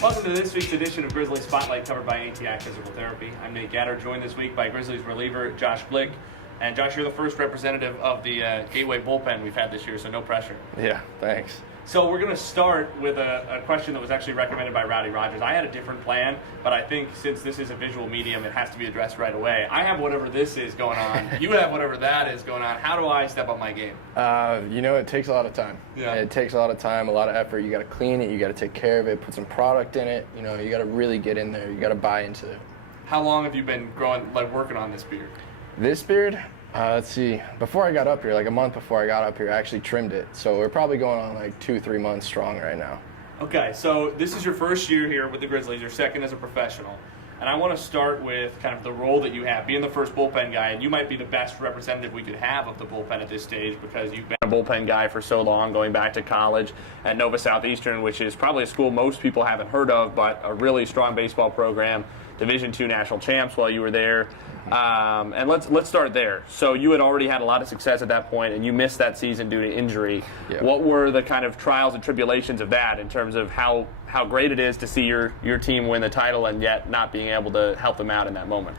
Welcome to this week's edition of Grizzlies Spotlight, covered by ATI Physical Therapy. I'm Nate Gatter, joined this week by Grizzlies reliever Josh Glick. And Josh, you're the first representative of the Gateway bullpen we've had this year, so no pressure. Yeah, thanks. So we're going to start with a question that was actually recommended by Rowdy Rogers. I had a different plan, but I think since this is a visual medium, it has to be addressed right away. I have whatever this is going on. You have whatever that is going on. How do I step up my game? It takes a lot of time. Yeah. It takes a lot of time, a lot of effort. You got to clean it. You got to take care of it, put some product in it. You got to really get in there. You got to buy into it. How long have you been working on this beard? This beard? Let's see. Before I got up here, like a month before I got up here, I actually trimmed it. So we're probably going on like 2-3 months strong right now. Okay, so this is your first year here with the Grizzlies, your second as a professional. And I want to start with kind of the role that you have, being the first bullpen guy, and you might be the best representative we could have of the bullpen at this stage because you've been a bullpen guy for so long, going back to college at Nova Southeastern, which is probably a school most people haven't heard of, but a really strong baseball program, Division II national champs while you were there. And let's start there. So you had already had a lot of success at that point, and you missed that season due to injury. Yeah. What were the kind of trials and tribulations of that in terms of how great it is to see your team win the title and yet not being able to help them out in that moment?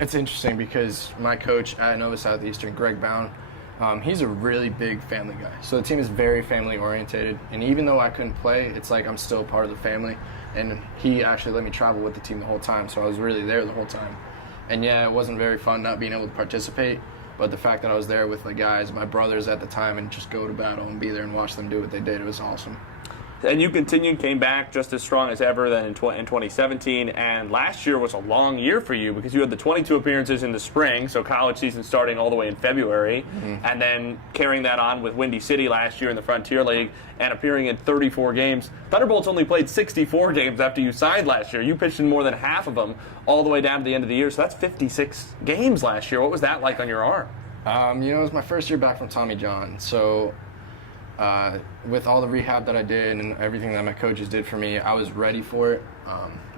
It's interesting because my coach at Nova Southeastern, Greg Bound, he's a really big family guy. So the team is very family orientated, and even though I couldn't play, it's like I'm still part of the family. And he actually let me travel with the team the whole time, so I was really there the whole time. And yeah, it wasn't very fun not being able to participate, but the fact that I was there with the guys, my brothers at the time, and just go to battle and be there and watch them do what they did, it was awesome. And you continued, came back just as strong as ever then in 2017, and last year was a long year for you because you had the 22 appearances in the spring, so college season starting all the way in February, and then carrying that on with Windy City last year in the Frontier League and appearing in 34 games. Thunderbolts only played 64 games after you signed last year. You pitched in more than half of them all the way down to the end of the year, so that's 56 games last year. What was that like on your arm? It was my first year back from Tommy John, so with all the rehab that I did and everything that my coaches did for me, I was ready for it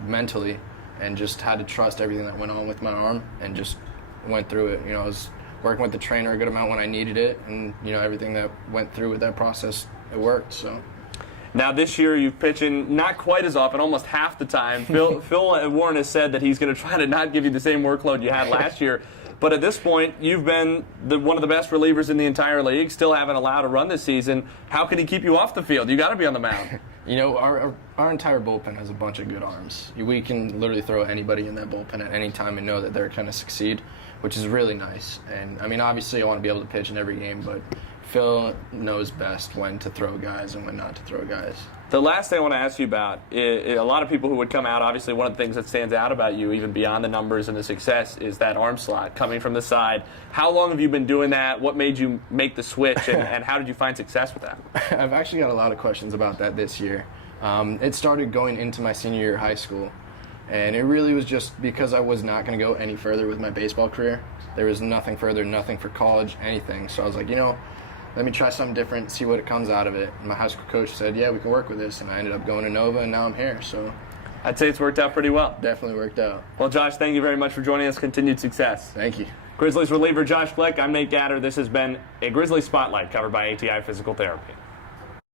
mentally and just had to trust everything that went on with my arm and just went through it. I was working with the trainer a good amount when I needed it, and everything that went through with that process, it worked. So now this year you're pitching not quite as often, almost half the time. Phil Warren has said that he's going to try to not give you the same workload you had last year. But at this point, you've been one of the best relievers in the entire league, still haven't allowed a run this season. How can he keep you off the field? You got to be on the mound. Our entire bullpen has a bunch of good arms. We can literally throw anybody in that bullpen at any time and know that they're going to succeed, which is really nice. And, obviously I want to be able to pitch in every game, but Phil knows best when to throw guys and when not to throw guys. The last thing I want to ask you about is a lot of people who would come out, obviously one of the things that stands out about you, even beyond the numbers and the success, is that arm slot coming from the side. How long have you been doing that? What made you make the switch, and how did you find success with that? I've actually got a lot of questions about that this year. It started going into my senior year of high school, and it really was just because I was not going to go any further with my baseball career. There was nothing further, nothing for college, anything. So I was like, let me try something different, see what it comes out of it. And my high school coach said, yeah, we can work with this. And I ended up going to Nova, and now I'm here. So I'd say it's worked out pretty well. Definitely worked out. Well, Josh, thank you very much for joining us. Continued success. Thank you. Grizzlies reliever Josh Glick. I'm Nate Gatter. This has been a Grizzlies Spotlight covered by ATI Physical Therapy.